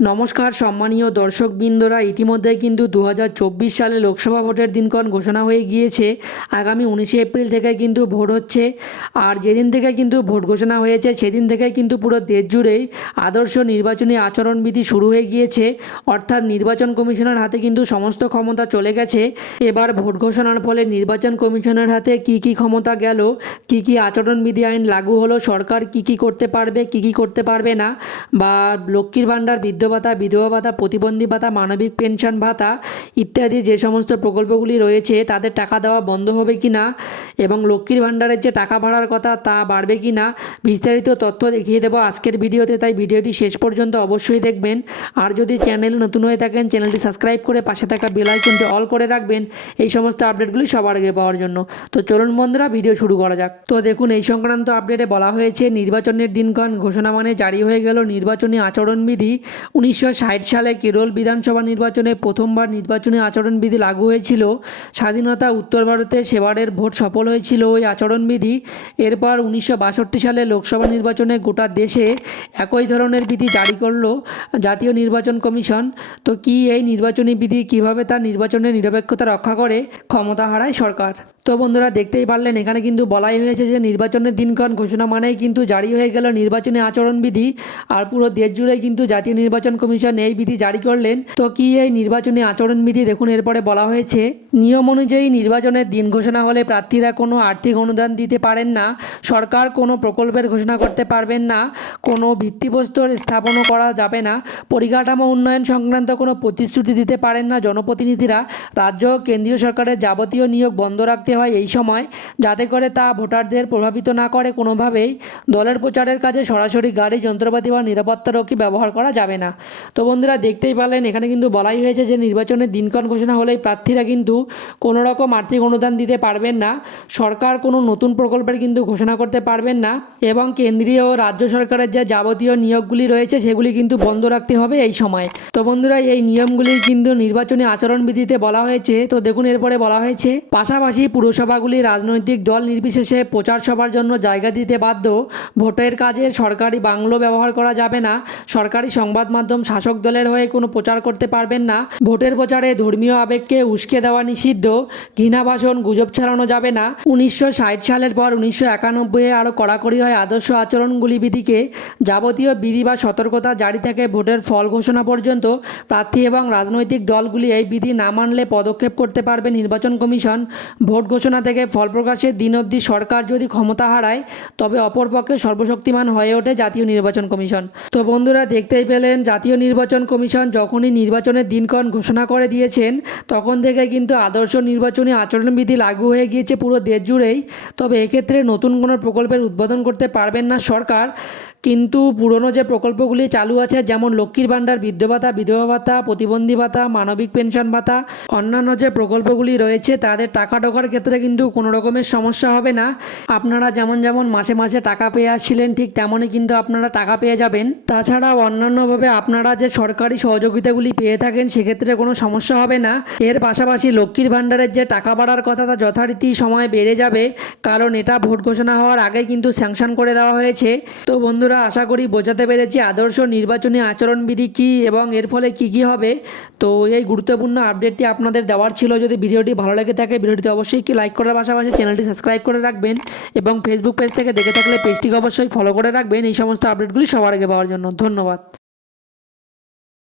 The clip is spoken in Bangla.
নমস্কার সম্মানীয় দর্শকবৃন্দরা, ইতিমধ্যে কিন্তু 2024 সালে লোকসভা ভোটের দিনক্ষণ ঘোষণা হয়ে গিয়েছে। আগামী 19শে এপ্রিল থেকে কিন্তু ভোট হচ্ছে। আর যেদিন থেকে কিন্তু ভোট ঘোষণা হয়েছে সেদিন থেকে কিন্তু পুরো দেশ জুড়েই আদর্শ নির্বাচনী আচরণবিধি শুরু হয়ে গিয়েছে। অর্থাৎ নির্বাচন কমিশনের হাতে কিন্তু সমস্ত ক্ষমতা চলে গেছে। এবার ভোট ঘোষণার ফলে নির্বাচন কমিশনের হাতে কি কি ক্ষমতা গেল, কি কি আচরণবিধি আইন লাগু হলো, সরকার কি কি করতে পারবে, কি কি করতে পারবে না, বা লক্ষ্মীর ভাণ্ডার, বৃদ্ধ ভাতা, বিধবা ভাতা, প্রতিবন্ধী ভাতা, মানবিক পেনশন ভাতা ইত্যাদি যে সমস্ত প্রকল্পগুলি রয়েছে তাদের টাকা দেওয়া বন্ধ হবে কি না, এবং লক্ষ্মীর ভাণ্ডারের যে টাকা বাড়ার কথা তা বাড়বে কি না, বিস্তারিত তথ্য দেখিয়ে দেবো আজকের ভিডিওতে। তাই ভিডিওটি শেষ পর্যন্ত অবশ্যই দেখবেন। আর যদি চ্যানেলে নতুন হয়ে থাকেন চ্যানেলটি সাবস্ক্রাইব করে পাশে থাকা বেল আইকনটি অল করে রাখবেন এই সমস্ত আপডেটগুলি সবার আগে পাওয়ার জন্য। তো চলুন বন্ধুরা, ভিডিও শুরু করা যাক। তো দেখুন, এই সংক্রান্ত আপডেটে বলা হয়েছে নির্বাচনের দিনক্ষণ ঘোষণা মানে জারি হয়ে গেল নির্বাচনী আচরণবিধি। 1960 সালে কেরল বিধানসভা নির্বাচনে প্রথমবার নির্বাচনী আচরণবিধি লাগু হয়েছিল। স্বাধীনতা উত্তর ভারতে সেবারের ভোট সফল হয়েছিল ওই আচরণবিধি। এরপর 1962 সালে লোকসভা নির্বাচনে গোটা দেশে একই ধরনের বিধি জারি করলো জাতীয় নির্বাচন কমিশন। তো কি এই নির্বাচনী বিধি কিভাবে তার নির্বাচনের নিরপেক্ষতা রক্ষা করে, ক্ষমতা হারায় সরকার। তো বন্ধুরা, দেখতেই পারলেন এখানে কিন্তু বলাই হয়েছে যে নির্বাচনের দিনক্ষণ ঘোষণা মানেই কিন্তু জারি হয়ে গেল নির্বাচনী আচরণবিধি। আর পুরো দেশ জুড়ে কিন্তু জাতীয় নির্বাচন কমিশন এই বিধি জারি করলেন। তো কি এই নির্বাচনী আচরণবিধি, দেখুন এরপরে বলা হয়েছে নিয়ম অনুযায়ী নির্বাচনের দিন ঘোষণা হলে প্রার্থীরা কোনো আর্থিক অনুদান দিতে পারেন না, সরকার কোনো প্রকল্পের ঘোষণা করতে পারবেন না, কোনো ভিত্তিপ্রস্তর স্থাপনও করা যাবে না, পরিকাঠামো উন্নয়ন সংক্রান্ত কোনো প্রতিশ্রুতি দিতে পারেন না জনপ্রতিনিধিরা। রাজ্য ও কেন্দ্রীয় সরকারের যাবতীয় নিয়োগ বন্ধ রাখতে হয় এই সময়, যাতে করে তা ভোটারদের প্রভাবিত না করে কোনোভাবেই। দলের প্রচারের কাজে সরাসরি গাড়ি, যন্ত্রপাতি বা নিরাপত্তারক্ষী ব্যবহার করা যাবে না। তো বন্ধুরা, দেখতেই পারলেন এখানে কিন্তু বলাই হয়েছে যে নির্বাচনের দিনক্ষণ ঘোষণা হলেই প্রার্থীরা কিন্তু কোনো রকম আর্থিক অনুদান দিতে পারবেন না, সরকার কোনো নতুন প্রকল্পের কিন্তু ঘোষণা করতে পারবেন না, এবং কেন্দ্রীয় ও রাজ্য সরকারের যে যাবতীয় নিয়োগগুলি রয়েছে সেগুলি কিন্তু বন্ধ রাখতে হবে এই সময়। তো বন্ধুরা, এই নিয়মগুলি কিন্তু নির্বাচনী আচরণবিধিতে বলা হয়েছে। তো দেখুন এরপরে বলা হয়েছে পাশাপাশি পুরসভাগুলি রাজনৈতিক দল নির্বিশেষে প্রচার সভার জন্য জায়গা দিতে বাধ্য। ভোটের কাজে সরকারি বাংলো ব্যবহার করা যাবে না, সরকারি সংবাদ মাধ্যম শাসক দলের হয়ে কোনো প্রচার করতে পারবেন না, ভোটের প্রচারে ধর্মীয় আবেগকে উস্কে দেওয়া নিষিদ্ধ, ঘৃণা ভাষণ, গুজব ছড়ানো যাবে না। 1960 সালের পর 1991-এ আরও কড়াকড়ি হয় আদর্শ আচরণগুলি বিধিকে। যাবতীয় বিধি বা সতর্কতা জারি থেকে ভোটের ফল ঘোষণা পর্যন্ত প্রার্থী এবং রাজনৈতিক দলগুলি এই বিধি না মানলে পদক্ষেপ করতে পারবে নির্বাচন কমিশন। ভোট ঘোষণা থেকে ফল প্রকাশের দিন অবধি সরকার যদি ক্ষমতা হারায় তবে অপরপক্ষে সর্বশক্তিমান হয়ে ওঠে জাতীয় নির্বাচন কমিশন। তো বন্ধুরা, দেখতেই পেলেন জাতীয় নির্বাচন কমিশন যখনই নির্বাচনের দিনক্ষণ ঘোষণা করে দিয়েছেন তখন থেকে কিন্তু আদর্শ নির্বাচনী আচরণবিধি লাগু হয়ে গিয়েছে পুরো দেশ জুড়েই। তবে এক্ষেত্রে নতুন কোনো প্রকল্পের উদ্বোধন করতে পারবেন না সরকার, কিন্তু পুরনো যে প্রকল্পগুলি চালু আছে যেমন লক্ষ্মীর ভাণ্ডার, বৃদ্ধ ভাতা, বিধবা ভাতা, প্রতিবন্ধী ভাতা, মানবিক পেনশন ভাতা, অন্যান্য যে প্রকল্পগুলি রয়েছে তাদের টাকা ঢোকার ক্ষেত্রে কিন্তু কোনো রকমের সমস্যা হবে না। আপনারা যেমন যেমন মাসে মাসে টাকা পেয়ে আসছিলেন ঠিক তেমনই কিন্তু আপনারা টাকা পেয়ে যাবেন। তাছাড়াও অন্যান্যভাবে আপনারা যে সরকারি সহযোগিতাগুলি পেয়ে থাকেন সেক্ষেত্রে কোনো সমস্যা হবে না। এর পাশাপাশি লক্ষ্মীর ভাণ্ডারের যে টাকা বাড়ার কথা তা যথারীতি সময় বেড়ে যাবে, কারণ এটা ভোট ঘোষণা হওয়ার আগে কিন্তু স্যাংশন করে দেওয়া হয়েছে। তো বন্ধুরা, আশা করি বোঝাতে পেরেছি আদর্শ নির্বাচনী আচরণবিধি কী এবং এর ফলে কি কি হবে। তো এই গুরুত্বপূর্ণ আপডেটটি আপনাদের দেওয়ার ছিল। যদি ভিডিওটি ভালো লেগে থাকে ভিডিওটি অবশ্যই একটি লাইক করার পাশাপাশি চ্যানেলটি সাবস্ক্রাইব করে রাখবেন, এবং ফেসবুক পেজ থেকে দেখে থাকলে পেজটিকে অবশ্যই ফলো করে রাখবেন এই সমস্ত আপডেটগুলি সবার আগে পাওয়ার জন্য। ধন্যবাদ।